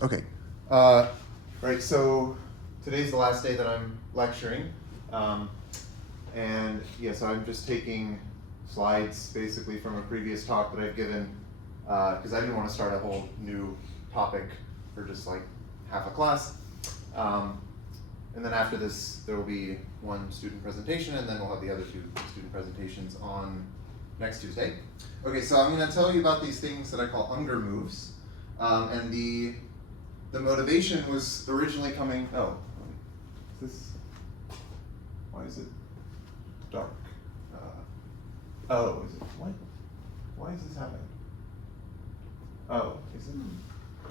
Okay. Right, so today's the last day that I'm lecturing. And yeah, so I'm just taking slides basically from a previous talk that I've given because I didn't want to start a whole new topic for just like half a class. And then after this, there will be one student presentation, and then we'll have the other two student presentations on next Tuesday. Okay, so I'm going to tell you about these things that I call Ungar moves. And the motivation was originally coming, why is it dark? Is it, why is this happening? Is it,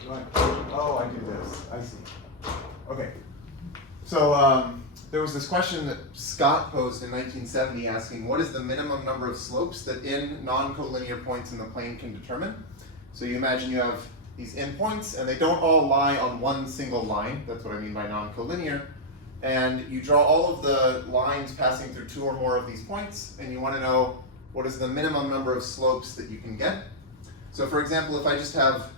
I do this, I see. Okay, so there was this question that Scott posed in 1970 asking, what is the minimum number of slopes that in non-collinear points in the plane can determine? So you imagine you have these endpoints, and they don't all lie on one single line. That's what I mean by non-collinear. And you draw all of the lines passing through two or more of these points, and you want to know what is the minimum number of slopes that you can get. So for example, if I just have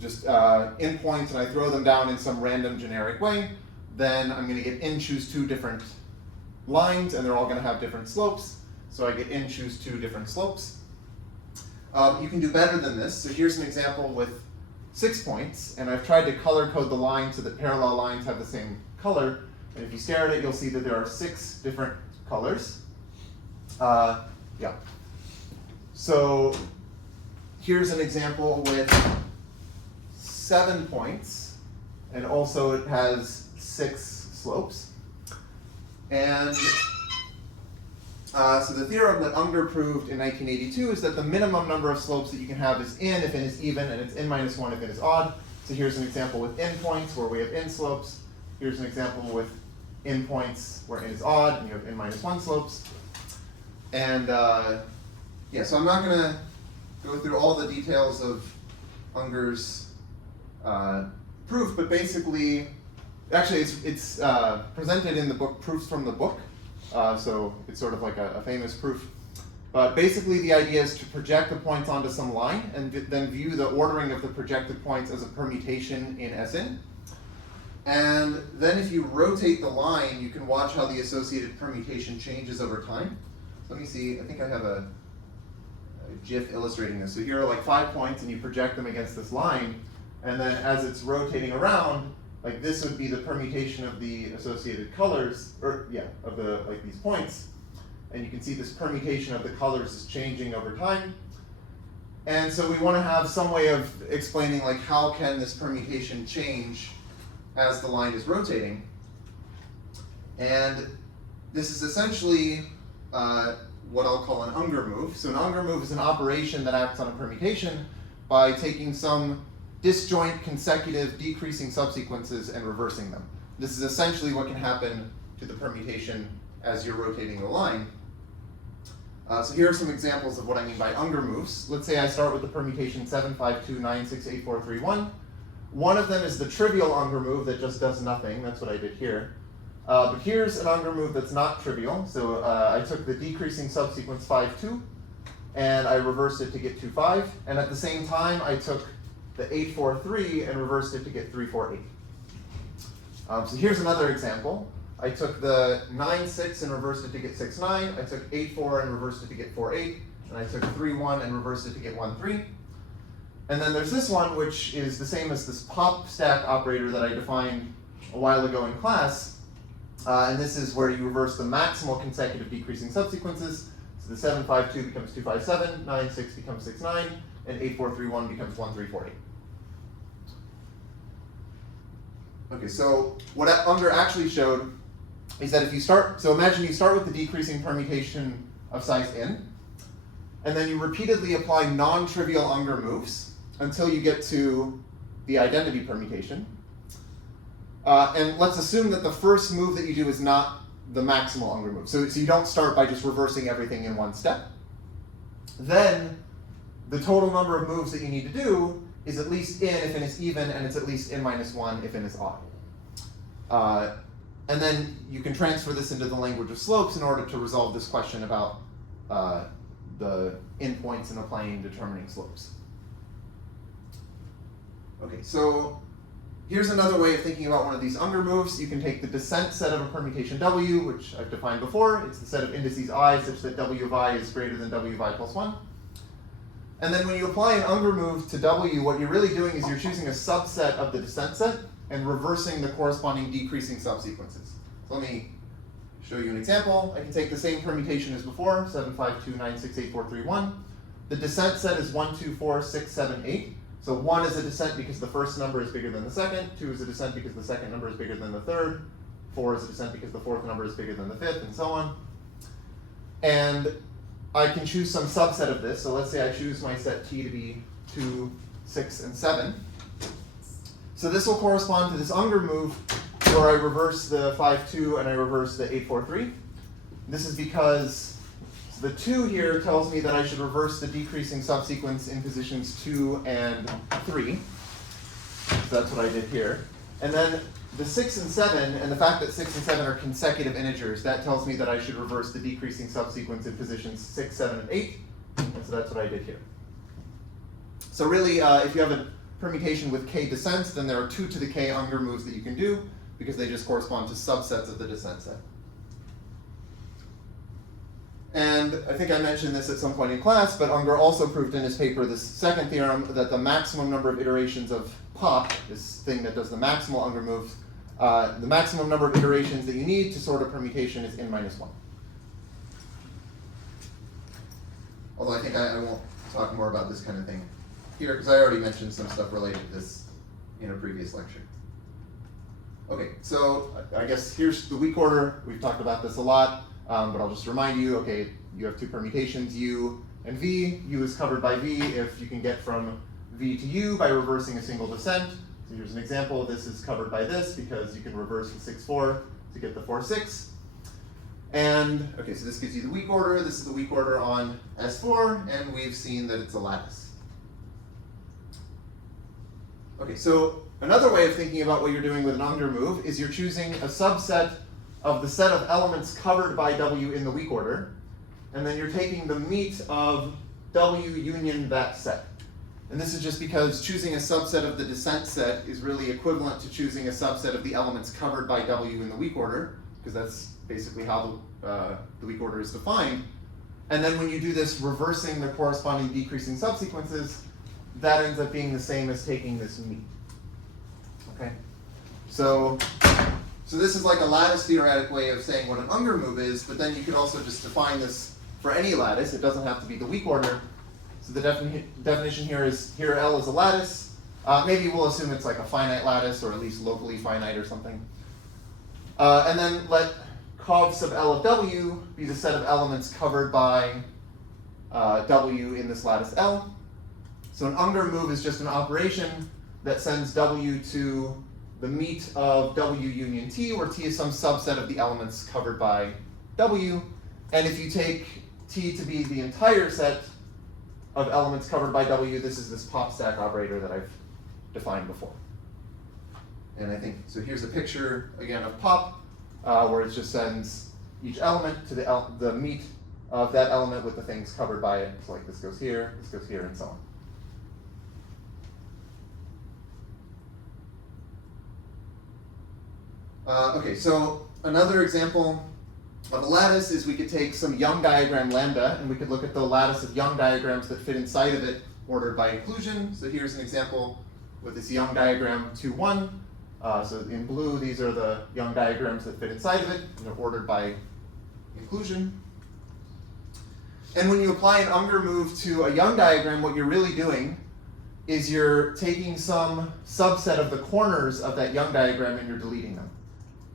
endpoints and I throw them down in some random generic way, then I'm going to get n choose two different lines, and they're all going to have different slopes. So I get n choose two different slopes. You can do better than this. So here's an example with 6 points, and I've tried to color code the line so that parallel lines have the same color. And if you stare at it, you'll see that there are 6 different colors. So here's an example with 7 points, and also it has 6 slopes. And so the theorem that Ungar proved in 1982 is that the minimum number of slopes that you can have is n if n is even, and it's n minus 1 if n is odd. So here's an example with n points where we have n slopes. Here's an example with n points where n is odd, and you have n minus 1 slopes. And so I'm not going to go through all the details of Ungar's proof, but basically, actually it's presented in the book Proofs from the Book. So it's sort of like a famous proof. But basically the idea is to project the points onto some line and then view the ordering of the projected points as a permutation in Sn. And then if you rotate the line, you can watch how the associated permutation changes over time. So let me see, I think I have a GIF illustrating this. So here are like 5 points, and you project them against this line, and then as it's rotating around, like this would be the permutation of the associated colors, of these points. And you can see this permutation of the colors is changing over time. And so we want to have some way of explaining like how can this permutation change as the line is rotating. And this is essentially what I'll call an Ungar move. So an Ungar move is an operation that acts on a permutation by taking some disjoint consecutive decreasing subsequences and reversing them. This is essentially what can happen to the permutation as you're rotating the line. So here are some examples of what I mean by Ungar moves. Let's say I start with the permutation 7, 5, 2, 9, 6, 8, 4, 3, 1. One of them is the trivial Ungar move that just does nothing. That's what I did here. But here's an Ungar move that's not trivial. So I took the decreasing subsequence 5, 2, and I reversed it to get 2, 5. And at the same time, I took the 8, 4, 3 and reversed it to get 3, 4, 8. So here's another example. I took the 9, 6 and reversed it to get 6, 9. I took 8, 4 and reversed it to get 4, 8. And I took 3, 1 and reversed it to get 1, 3. And then there's this one, which is the same as this pop stack operator that I defined a while ago in class. And this is where you reverse the maximal consecutive decreasing subsequences. So the 7, 5, 2 becomes 2, 5, 7, 9, 6 becomes 6, 9, and 8, 4, 3, 1 becomes 1, 3, 4, 8. Okay, so what Ungar actually showed is that if you start, so imagine you start with the decreasing permutation of size n, and then you repeatedly apply non-trivial Ungar moves until you get to the identity permutation. And let's assume that the first move that you do is not the maximal Ungar move. So you don't start by just reversing everything in one step. Then the total number of moves that you need to do is at least n if n is even, and it's at least n minus 1 if n is odd. And then you can transfer this into the language of slopes in order to resolve this question about the endpoints in a plane determining slopes. Okay, so here's another way of thinking about one of these Ungar moves. You can take the descent set of a permutation W, which I've defined before. It's the set of indices I such that W of I is greater than W of I plus 1. And then when you apply an Ungar move to W, what you're really doing is you're choosing a subset of the descent set and reversing the corresponding decreasing subsequences. So let me show you an example. I can take the same permutation as before, 7, 5, 2, 9, 6, 8, 4, 3, 1. The descent set is 1, 2, 4, 6, 7, 8. So 1 is a descent because the first number is bigger than the second, 2 is a descent because the second number is bigger than the third, 4 is a descent because the fourth number is bigger than the fifth, and so on. And I can choose some subset of this. So let's say I choose my set T to be 2, 6, and 7. So this will correspond to this Ungar move where I reverse the 5, 2 and I reverse the 8, 4, 3. This is because the 2 here tells me that I should reverse the decreasing subsequence in positions 2 and 3. So that's what I did here. And then the 6 and 7, and the fact that 6 and 7 are consecutive integers, that tells me that I should reverse the decreasing subsequence in positions 6, 7, and 8. And so that's what I did here. So really, if you have a permutation with k descents, then there are 2 to the k Ungar moves that you can do, because they just correspond to subsets of the descent set. And I think I mentioned this at some point in class, but Ungar also proved in his paper this second theorem that the maximum number of iterations of pop, this thing that does the maximal Ungar moves, the maximum number of iterations that you need to sort a permutation is n minus 1. Although I think I won't talk more about this kind of thing here, because I already mentioned some stuff related to this in a previous lecture. Okay, so I guess here's the weak order. We've talked about this a lot. But I'll just remind you, okay, you have 2 permutations, U and V. U is covered by V if you can get from V to U by reversing a single descent. So here's an example. This is covered by this because you can reverse the 6, 4 to get the 4, 6. And, okay, so this gives you the weak order. This is the weak order on S4, and we've seen that it's a lattice. Okay, so another way of thinking about what you're doing with an Ungar move is you're choosing a subset of the set of elements covered by W in the weak order, and then you're taking the meat of W union that set. And this is just because choosing a subset of the descent set is really equivalent to choosing a subset of the elements covered by W in the weak order, because that's basically how the weak order is defined. And then when you do this reversing the corresponding decreasing subsequences, that ends up being the same as taking this meat. Okay? So this is like a lattice theoretic way of saying what an Ungar move is, but then you could also just define this for any lattice. It doesn't have to be the weak order. So the definition here is, here L is a lattice. Maybe we'll assume it's like a finite lattice, or at least locally finite or something. And then let cov sub L of W be the set of elements covered by W in this lattice L. So an Ungar move is just an operation that sends W to the meat of W union T, where T is some subset of the elements covered by W. And if you take T to be the entire set of elements covered by W, this is this pop stack operator that I've defined before. And I think, so here's a picture, again, of pop, where it just sends each element to the meat of that element with the things covered by it. So like this goes here, and so on. Okay, so another example of a lattice is we could take some Young diagram lambda, and we could look at the lattice of Young diagrams that fit inside of it, ordered by inclusion. So here's an example with this Young diagram 2, 1. So in blue, these are the Young diagrams that fit inside of it, and they're ordered by inclusion. And when you apply an Ungar move to a Young diagram, what you're really doing is you're taking some subset of the corners of that Young diagram and you're deleting them.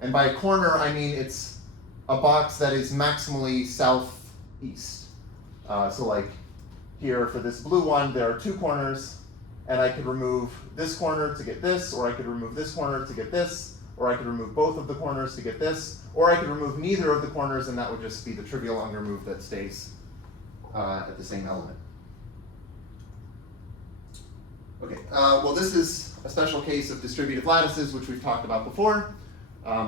And by a corner, I mean it's a box that is maximally southeast. So like here for this blue one, there are 2 corners, and I could remove this corner to get this, or I could remove this corner to get this, or I could remove both of the corners to get this, or I could remove neither of the corners, and that would just be the trivial Ungar move that stays at the same element. Okay, well this is a special case of distributive lattices, which we've talked about before.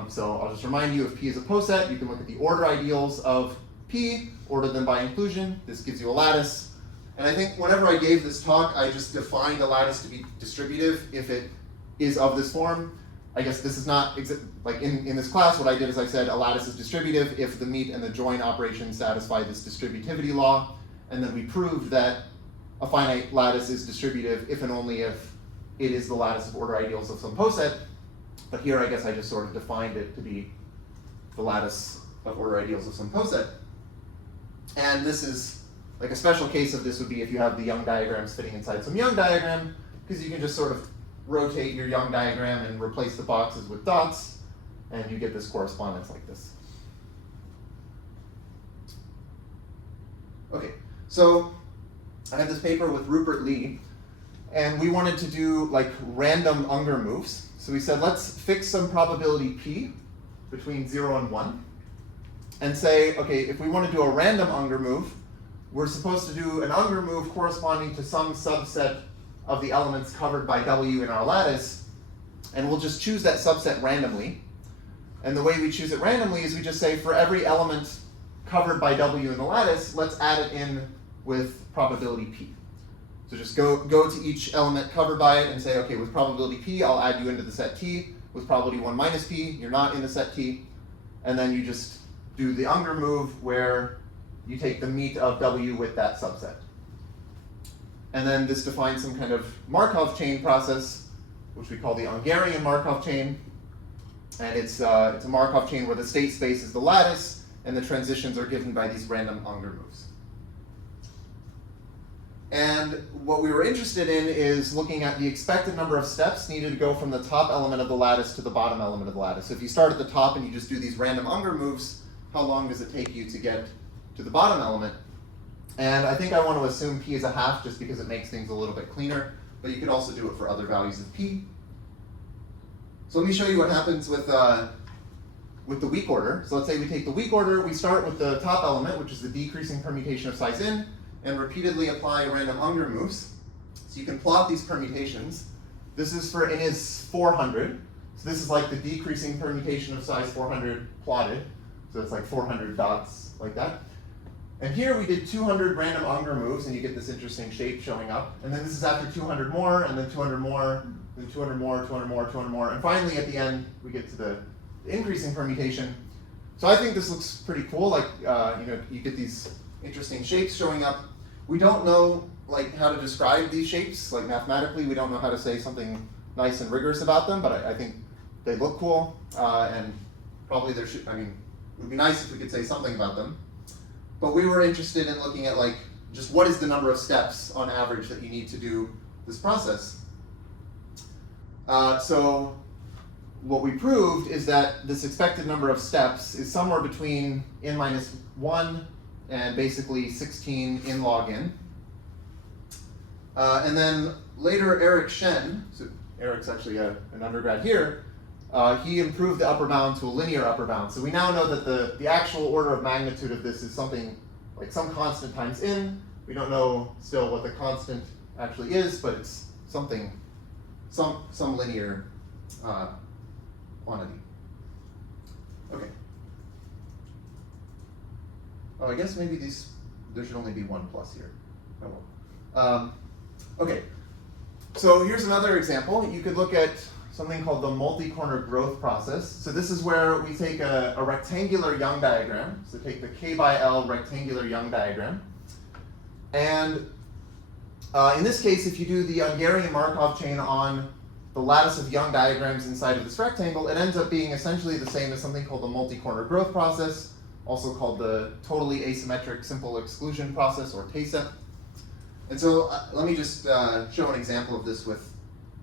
So I'll just remind you, if P is a poset, you can look at the order ideals of P, order them by inclusion. This gives you a lattice. And I think whenever I gave this talk, I just defined a lattice to be distributive if it is of this form. I guess this is not, like in this class, what I did is I said a lattice is distributive if the meet and the join operations satisfy this distributivity law. And then we proved that a finite lattice is distributive if and only if it is the lattice of order ideals of some poset. But here I guess I just sort of defined it to be the lattice of order ideals of some poset. And this is, like a special case of this would be if you have the Young diagrams fitting inside some Young diagram, because you can just sort of rotate your Young diagram and replace the boxes with dots, and you get this correspondence like this. Okay, so I have this paper with Rupert Lee, and we wanted to do like random Ungar moves. So we said, let's fix some probability p between 0 and 1, and say, okay, if we want to do a random Ungar move, we're supposed to do an Ungar move corresponding to some subset of the elements covered by W in our lattice, and we'll just choose that subset randomly. And the way we choose it randomly is we just say for every element covered by W in the lattice, let's add it in with probability P. So just go to each element covered by it and say, okay, with probability P, I'll add you into the set T. With probability 1 minus P, you're not in the set T. And then you just do the Ungar move where you take the meet of W with that subset. And then this defines some kind of Markov chain process, which we call the Ungarian Markov chain. And it's a Markov chain where the state space is the lattice, and the transitions are given by these random Ungar moves. And what we were interested in is looking at the expected number of steps needed to go from the top element of the lattice to the bottom element of the lattice. So if you start at the top and you just do these random Ungar moves, how long does it take you to get to the bottom element? And I think I want to assume P is a half just because it makes things a little bit cleaner, but you could also do it for other values of P. So let me show you what happens with the weak order. So let's say we take the weak order, we start with the top element, which is the decreasing permutation of size in, and repeatedly apply random Ungar moves. So you can plot these permutations. This is for in is 400. So this is like the decreasing permutation of size 400 plotted. So it's like 400 dots like that. And here we did 200 random Ungar moves, and you get this interesting shape showing up. And then this is after 200 more, and then 200 more, then 200 more, 200 more, 200 more. And finally, at the end, we get to the increasing permutation. So I think this looks pretty cool. Like, you get these interesting shapes showing up. We don't know like how to describe these shapes. Like mathematically, we don't know how to say something nice and rigorous about them, but I think they look cool. And probably there should, it would be nice if we could say something about them. But we were interested in looking at like just what is the number of steps on average that you need to do this process. So what we proved is that this expected number of steps is somewhere between n minus 1 and basically 16 in log n. And then later Eric Shen, so Eric's actually an undergrad here, he improved the upper bound to a linear upper bound. So we now know that the actual order of magnitude of this is something like some constant times n. We don't know still what the constant actually is, but it's something, some linear quantity. Okay. Oh, I guess maybe there should only be 1 plus here. Oh well. Okay. So here's another example. You could look at something called the multi-corner growth process. So this is where we take a rectangular Young diagram. So take the K by L rectangular Young diagram. And in this case, if you do the Ungarian Markov chain on the lattice of Young diagrams inside of this rectangle, it ends up being essentially the same as something called the multi-corner growth process, also called the totally asymmetric simple exclusion process, or TASEP. And so let me just show an example of this with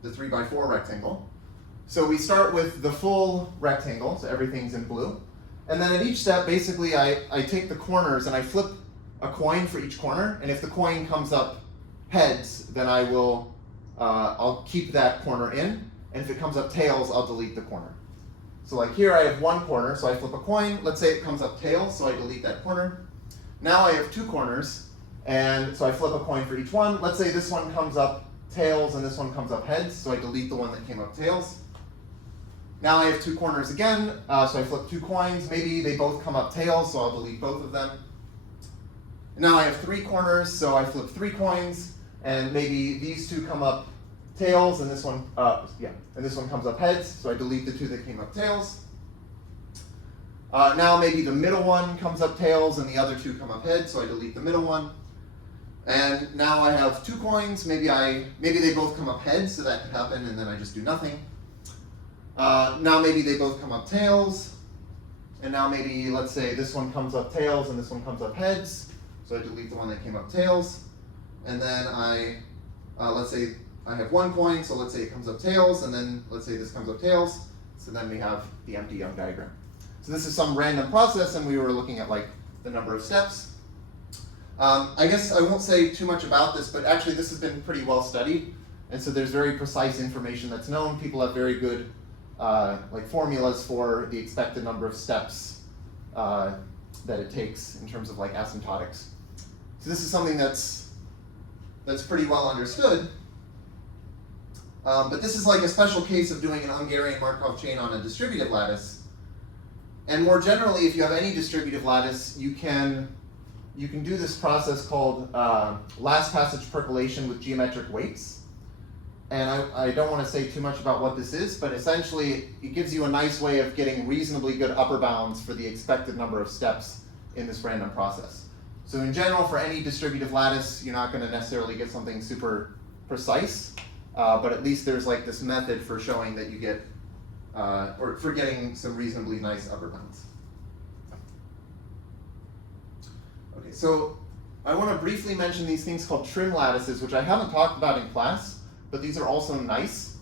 the 3x4 rectangle. So we start with the full rectangle, so everything's in blue. And then at each step, basically, I take the corners and I flip a coin for each corner. And if the coin comes up heads, then I'll keep that corner in. And if it comes up tails, I'll delete the corner. So like here I have 1 corner, so I flip a coin. Let's say it comes up tails, so I delete that corner. Now I have 2 corners, and so I flip a coin for each one. Let's say this one comes up tails and this one comes up heads, so I delete the one that came up tails. Now I have 2 corners again, so I flip 2 coins. Maybe they both come up tails, so I'll delete both of them. Now I have 3 corners, so I flip 3 coins, and maybe these 2 come up tails, and this one, and this one comes up heads, so I delete the 2 that came up tails. Now maybe the middle one comes up tails, and the other 2 come up heads, so I delete the middle one. And now I have 2 coins, maybe they both come up heads, so that could happen, and then I just do nothing. Now maybe they both come up tails, and now maybe, let's say, this one comes up tails and this one comes up heads, so I delete the one that came up tails. And then let's say I have 1 coin, so let's say it comes up tails, and then let's say this comes up tails, so then we have the empty Young diagram. So this is some random process, and we were looking at like the number of steps. I guess I won't say too much about this, but actually this has been pretty well studied, and so there's very precise information that's known. People have very good like formulas for the expected number of steps that it takes in terms of like asymptotics. So this is something that's pretty well understood. But this is like a special case of doing an Ungarian Markov chain on a distributive lattice. And more generally, if you have any distributive lattice, you can do this process called last passage percolation with geometric weights. And I don't want to say too much about what this is, but essentially it gives you a nice way of getting reasonably good upper bounds for the expected number of steps in this random process. So in general, for any distributive lattice, you're not going to necessarily get something super precise, but at least there's like this method for showing that you get, or for getting some reasonably nice upper bounds. Okay, so I want to briefly mention these things called trim lattices, which I haven't talked about in class, but these are also nice.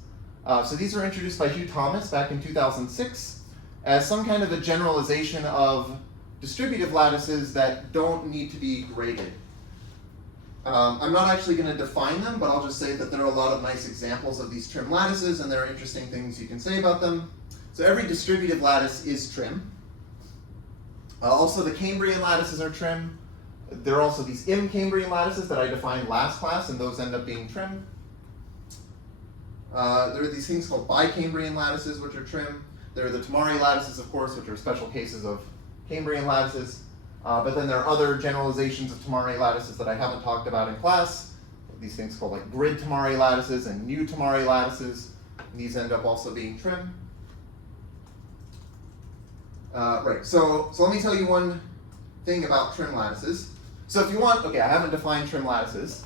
So these were introduced by Hugh Thomas back in 2006 as some kind of a generalization of distributive lattices that don't need to be graded. I'm not actually going to define them, but I'll just say that there are a lot of nice examples of these trim lattices, and there are interesting things you can say about them. So every distributive lattice is trim. Also, the Cambrian lattices are trim. There are also these Cambrian lattices that I defined last class, and those end up being trim. There are these things called bicambrian lattices, which are trim. There are the Tamari lattices, of course, which are special cases of Cambrian lattices. But then there are other generalizations of Tamari lattices that I haven't talked about in class. These things called like grid Tamari lattices and new Tamari lattices. And these end up also being trim. Right, so let me tell you one thing about trim lattices. So if you want, okay, I haven't defined trim lattices,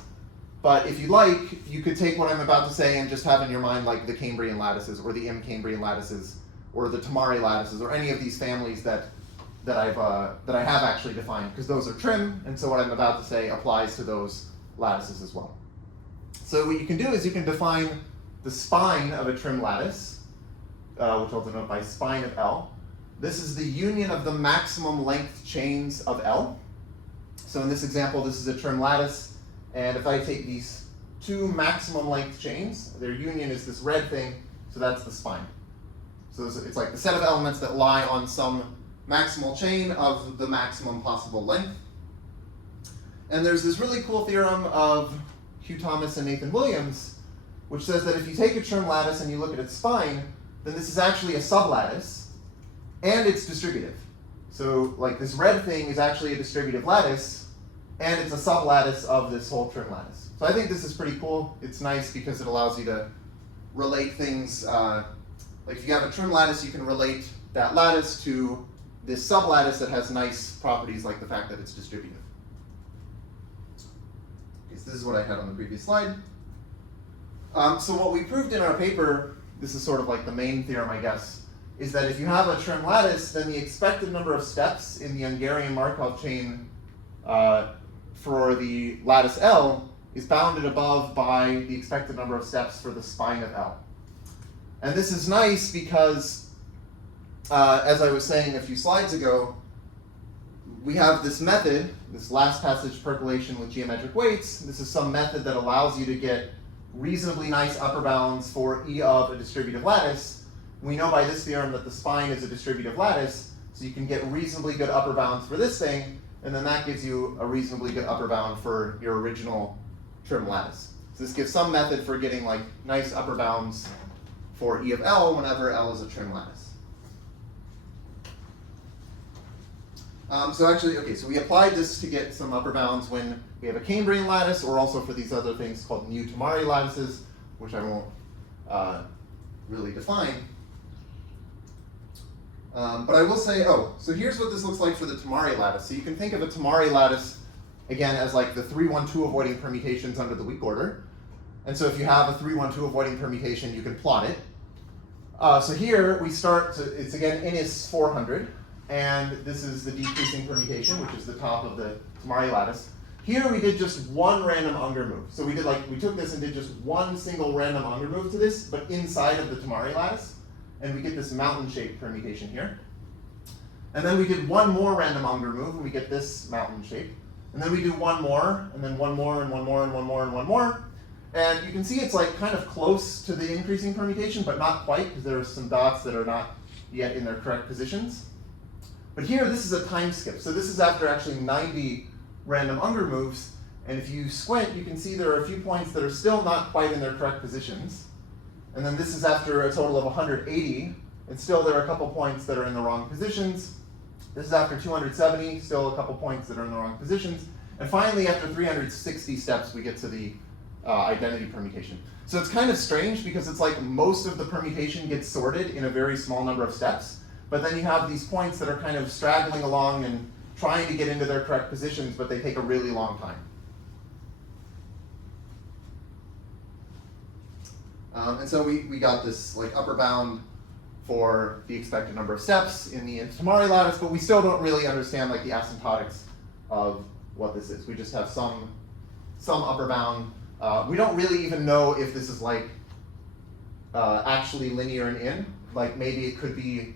but if you like, you could take what I'm about to say and just have in your mind like the Cambrian lattices or the Cambrian lattices or the Tamari lattices or any of these families that I have actually defined, because those are trim, and so what I'm about to say applies to those lattices as well. So what you can do is you can define the spine of a trim lattice, which I'll denote by spine of L. This is the union of the maximum length chains of L. So in this example, this is a trim lattice, and if I take these 2 maximum length chains, their union is this red thing, so that's the spine. So it's like the set of elements that lie on some maximal chain of the maximum possible length. And there's this really cool theorem of Hugh Thomas and Nathan Williams, which says that if you take a trim lattice and you look at its spine, then this is actually a sublattice, and it's distributive. So like this red thing is actually a distributive lattice, and it's a sublattice of this whole trim lattice. So I think this is pretty cool. It's nice because it allows you to relate things. Like if you have a trim lattice, you can relate that lattice to this sublattice that has nice properties like the fact that it's distributive. Okay, so this is what I had on the previous slide. So what we proved in our paper, this is sort of like the main theorem, I guess, is that if you have a trim lattice, then the expected number of steps in the Ungarian Markov chain for the lattice L is bounded above by the expected number of steps for the spine of L. And this is nice because, as I was saying a few slides ago, we have this method, this last passage percolation with geometric weights. This is some method that allows you to get reasonably nice upper bounds for E of a distributive lattice. We know by this theorem that the spine is a distributive lattice, so you can get reasonably good upper bounds for this thing, and then that gives you a reasonably good upper bound for your original trim lattice. So this gives some method for getting like nice upper bounds for E of L whenever L is a trim lattice. So actually, okay, so we applied this to get some upper bounds when we have a Cambrian lattice, or also for these other things called new Tamari lattices, which I won't really define. But I will say, so here's what this looks like for the Tamari lattice. So you can think of a Tamari lattice, again, as like the 3-1-2 avoiding permutations under the weak order. And so if you have a 3-1-2 avoiding permutation, you can plot it. So here we start, so it's again, n is 400. And this is the decreasing permutation, which is the top of the Tamari lattice. Here we did just one random Ungar move. So we took this and did just one single random Ungar move to this, but inside of the Tamari lattice. And we get this mountain-shaped permutation here. And then we did one more random Ungar move, and we get this mountain shape. And then we do one more, and then one more, and one more, and one more, and one more. And you can see it's like kind of close to the increasing permutation, but not quite, because there are some dots that are not yet in their correct positions. But here, this is a time skip. So this is after actually 90 random Ungar moves. And if you squint, you can see there are a few points that are still not quite in their correct positions. And then this is after a total of 180. And still there are a couple points that are in the wrong positions. This is after 270, still a couple points that are in the wrong positions. And finally, after 360 steps, we get to the identity permutation. So it's kind of strange because it's like most of the permutation gets sorted in a very small number of steps. But then you have these points that are kind of straggling along and trying to get into their correct positions, but they take a really long time. And so we got this like upper bound for the expected number of steps in the Tamari lattice, but we still don't really understand like the asymptotics of what this is. We just have some upper bound. We don't really even know if this is like actually linear in n. Like maybe it could be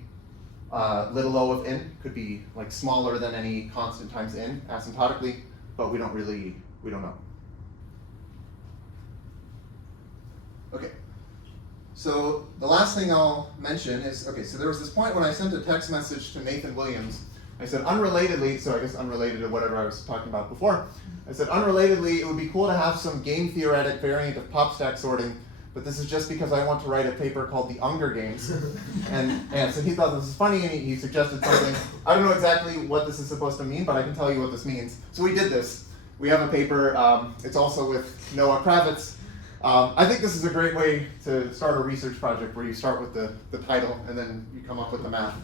little o of n, could be like smaller than any constant times n asymptotically, but we don't know. Okay. So the last thing I'll mention is, okay, so there was this point when I sent a text message to Nathan Williams. I said unrelatedly, so I guess unrelated to whatever I was talking about before. I said unrelatedly, it would be cool to have some game theoretic variant of pop stack sorting, but this is just because I want to write a paper called the Ungar games. and so he thought this was funny and he suggested something. I don't know exactly what this is supposed to mean, but I can tell you what this means. So we did this. We have a paper, it's also with Noah Kravitz. I think this is a great way to start a research project where you start with the title and then you come up with the math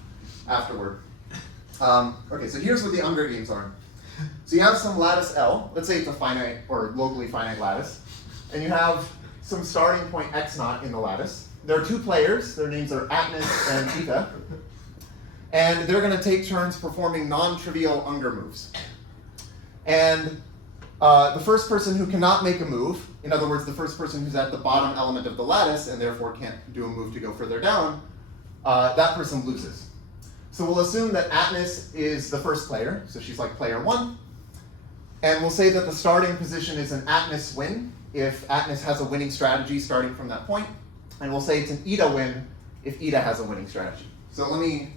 afterward. Okay, so here's what the Ungar games are. So you have some lattice L, let's say it's a finite or locally finite lattice, and you have some starting point x0 in the lattice. There are two players, their names are Atnas and Ita, and they're going to take turns performing non-trivial Ungar moves. And the first person who cannot make a move, in other words, the first person who's at the bottom element of the lattice and therefore can't do a move to go further down, that person loses. So we'll assume that Atnas is the first player, so she's like player 1, and we'll say that the starting position is an Atnas win if Atnas has a winning strategy starting from that point, and we'll say it's an Ida win if Ida has a winning strategy. So let me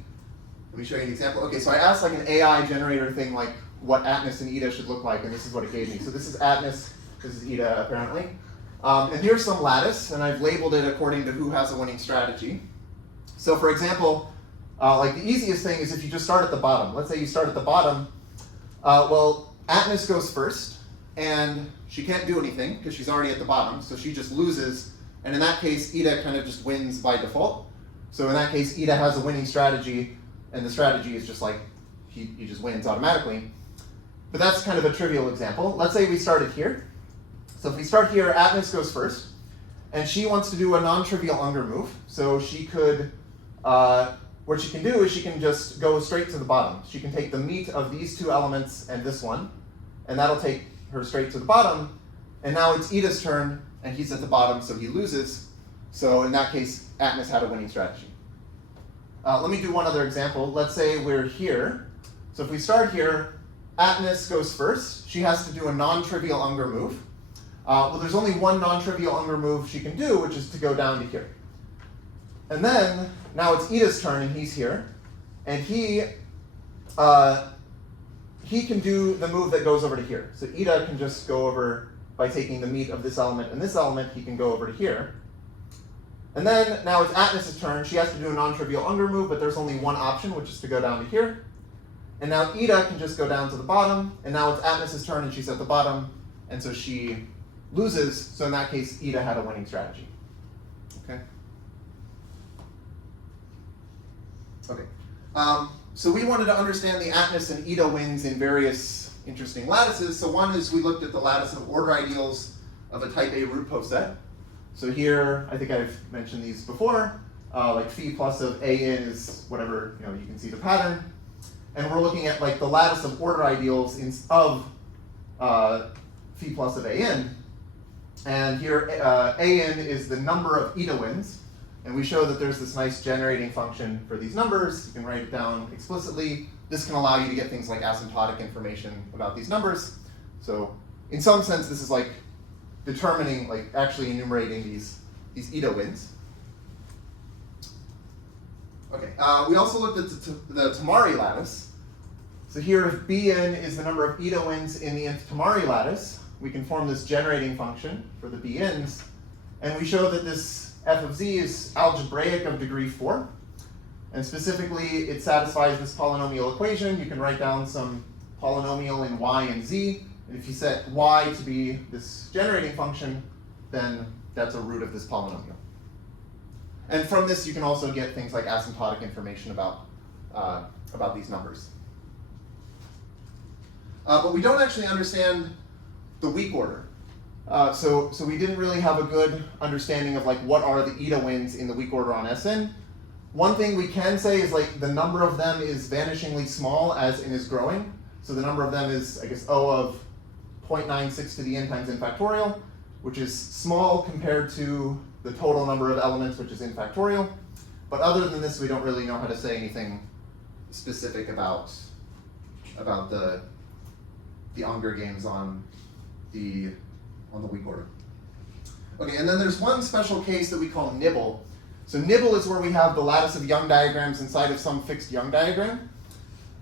show you an example. Okay, so I asked like an AI generator thing like what Atnas and Ida should look like, and this is what it gave me. So this is Atnas, this is Ida apparently. And here's some lattice, and I've labeled it according to who has a winning strategy. So for example, like the easiest thing is if you just start at the bottom. Let's say you start at the bottom. Well, Atnas goes first, and she can't do anything because she's already at the bottom, so she just loses. And in that case, Ida kind of just wins by default. So in that case, Ida has a winning strategy, and the strategy is just like he just wins automatically. But that's kind of a trivial example. Let's say we started here. So if we start here, Atnas goes first, and she wants to do a non-trivial Ungar move. So she could, what she can do is she can just go straight to the bottom. She can take the meat of these two elements and this one, and that'll take her straight to the bottom. And now it's Ida's turn, and he's at the bottom, so he loses. So in that case, Atnas had a winning strategy. Let me do one other example. Let's say we're here. So if we start here, Atnas goes first. She has to do a non-trivial Ungar move. Well, there's only one non-trivial Ungar move she can do, which is to go down to here. And then, now it's Ida's turn, and he's here. And he can do the move that goes over to here. So Ida can just go over by taking the meat of this element and this element, he can go over to here. And then, now it's Atnas' turn. She has to do a non-trivial Ungar move, but there's only one option, which is to go down to here. And now Ida can just go down to the bottom, and now it's Atnis's turn and she's at the bottom, and so she loses, so in that case, Ida had a winning strategy. Okay? Okay. So we wanted to understand the Atnis and Ida wins in various interesting lattices. So one is we looked at the lattice of order ideals of a type A root poset. So here, I think I've mentioned these before, like phi plus of A in is whatever, you can see the pattern. And we're looking at like the lattice of order ideals of phi plus of A in. And here, A in is the number of Ida wins. And we show that there's this nice generating function for these numbers. You can write it down explicitly. This can allow you to get things like asymptotic information about these numbers. So in some sense, this is like determining, like actually enumerating these Ida wins. Okay, we also looked at the Tamari lattice. So here, if Bn is the number of Ida wins in the nth Tamari lattice, we can form this generating function for the Bn's. And we show that this f of z is algebraic of degree 4. And specifically, it satisfies this polynomial equation. You can write down some polynomial in y and z. And if you set y to be this generating function, then that's a root of this polynomial. And from this, you can also get things like asymptotic information about these numbers. But we don't actually understand the weak order. So we didn't really have a good understanding of like what are the Ida wins in the weak order on Sn. One thing we can say is like the number of them is vanishingly small as n is growing. So the number of them is, I guess, O of 0.96 to the n times n factorial, which is small compared to the total number of elements, which is n factorial. But other than this, we don't really know how to say anything specific about the Ungar games on the weak order. Okay, and then there's one special case that we call nibble. So nibble is where we have the lattice of Young diagrams inside of some fixed Young diagram.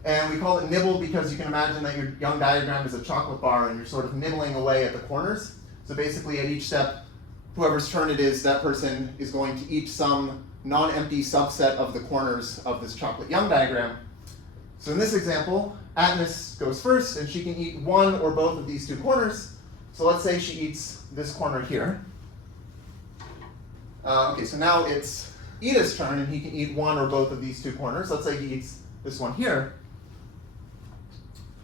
And we call it nibble because you can imagine that your Young diagram is a chocolate bar and you're sort of nibbling away at the corners. So basically at each step, whoever's turn it is, that person is going to eat some non-empty subset of the corners of this chocolate Young diagram. So in this example, Atnis goes first and she can eat one or both of these two corners. So let's say she eats this corner here. Okay, so now it's Ida's turn and he can eat one or both of these two corners. Let's say he eats this one here.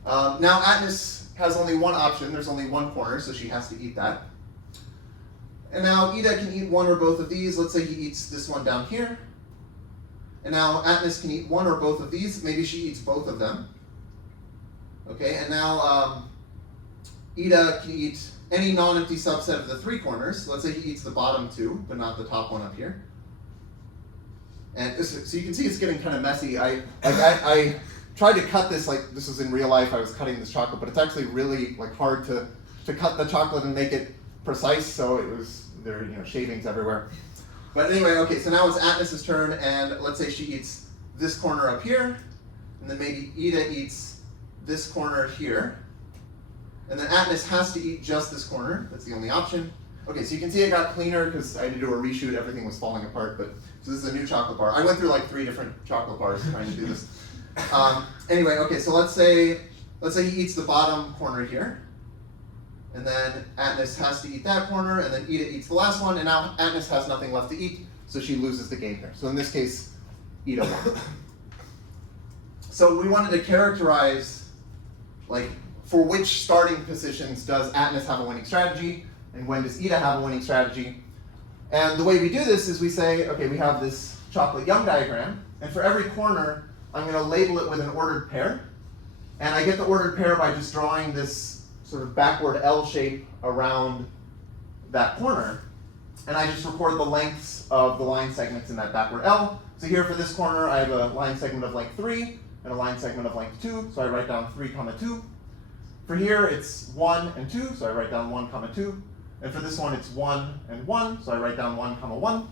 Now Atnis has only one option. There's only one corner, so she has to eat that. And now Ida can eat one or both of these. Let's say he eats this one down here. And now Atnis can eat one or both of these. Maybe she eats both of them. Okay, and now Ida can eat any non-empty subset of the three corners. Let's say he eats the bottom two, but not the top one up here. And so you can see it's getting kind of messy. I tried to cut this like this was in real life. I was cutting this chocolate, but it's actually really like hard to cut the chocolate and make it precise. So there are shavings everywhere. But anyway, okay. So now it's Atnis's turn, and let's say she eats this corner up here, and then maybe Ida eats this corner here. And then Atnis has to eat just this corner. That's the only option. Okay, so you can see it got cleaner because I had to do a reshoot. Everything was falling apart. But so this is a new chocolate bar. I went through like 3 different chocolate bars trying to do this. Anyway, okay, so let's say he eats the bottom corner here. And then Atnis has to eat that corner, and then Ida eats the last one, and now Atnis has nothing left to eat, so she loses the game here. So in this case, Ida won. So we wanted to characterize like for which starting positions does Atnis have a winning strategy, and when does Ida have a winning strategy? And the way we do this is we say, okay, we have this chocolate Young diagram, and for every corner, I'm going to label it with an ordered pair. And I get the ordered pair by just drawing this sort of backward L shape around that corner. And I just record the lengths of the line segments in that backward L. So here for this corner, I have a line segment of length 3 and a line segment of length 2. So I write down 3, 2. For here, it's 1 and 2, so I write down 1, 2. And for this one, it's 1 and 1, so I write down 1, 1.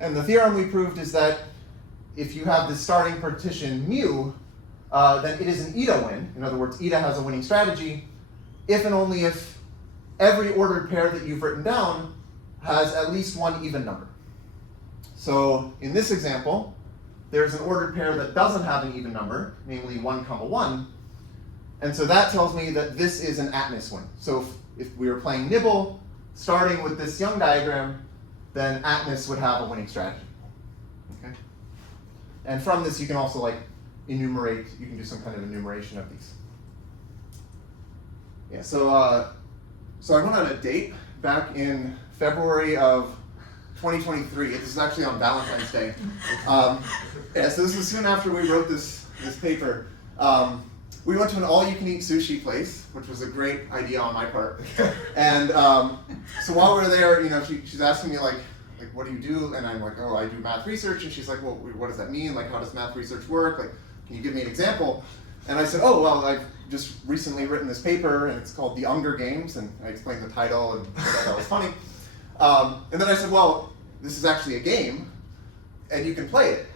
And the theorem we proved is that if you have this starting partition mu, then it is an Ida win. In other words, Ida has a winning strategy if and only if every ordered pair that you've written down has at least one even number. So in this example, there's an ordered pair that doesn't have an even number, namely 1, 1. And so that tells me that this is an atlas win. So if we were playing Nibble, starting with this Young diagram, then atlas would have a winning strategy. Okay? And from this, you can also like enumerate, you can do some kind of enumeration of these. Yeah, so I went on a date back in February of 2023. This is actually on Valentine's Day. Yeah, so this was soon after we wrote this paper. We went to an all-you-can-eat sushi place, which was a great idea on my part. And so while we were there, you know, she's asking me like, what do you do? And I'm like, oh, I do math research. And she's like, well, what does that mean? Like, how does math research work? Like, can you give me an example? And I said, oh, well, I've just recently written this paper, and it's called The Ungar Games, and I explained the title, and I thought that was funny. And then I said, well, this is actually a game, and you can play it.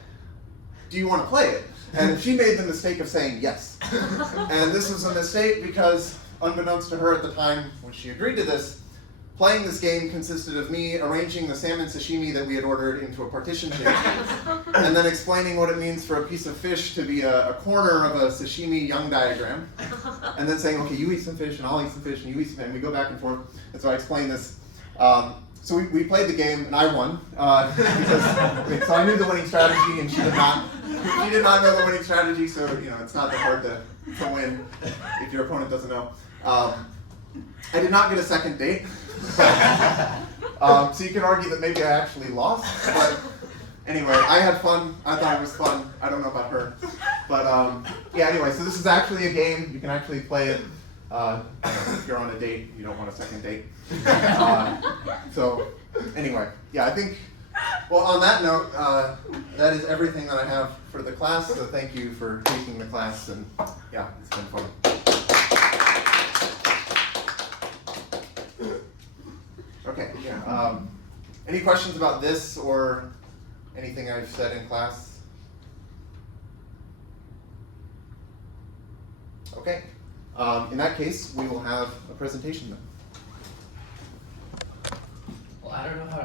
Do you want to play it? And she made the mistake of saying yes. And this was a mistake because, unbeknownst to her at the time when she agreed to this, playing this game consisted of me arranging the salmon sashimi that we had ordered into a partition shape, and then explaining what it means for a piece of fish to be a corner of a sashimi Young diagram, and then saying, okay, you eat some fish, and I'll eat some fish, and you eat some fish, and we go back and forth. And so I explained this. So we played the game, and I won, because so I knew the winning strategy, and she did not. She did not know the winning strategy, so you know it's not that hard to win if your opponent doesn't know. I did not get a second date. So you can argue that maybe I actually lost, but anyway, I had fun. I thought it was fun. I don't know about her, but yeah. Anyway, so this is actually a game. You can actually play it. If you're on a date, you don't want a second date. So anyway, yeah, I think. Well, on that note, that is everything that I have for the class. So thank you for taking the class, and yeah, it's been fun. Okay, yeah. Any questions about this or anything I've said in class? Okay. In that case, we will have a presentation then. Well, I don't know how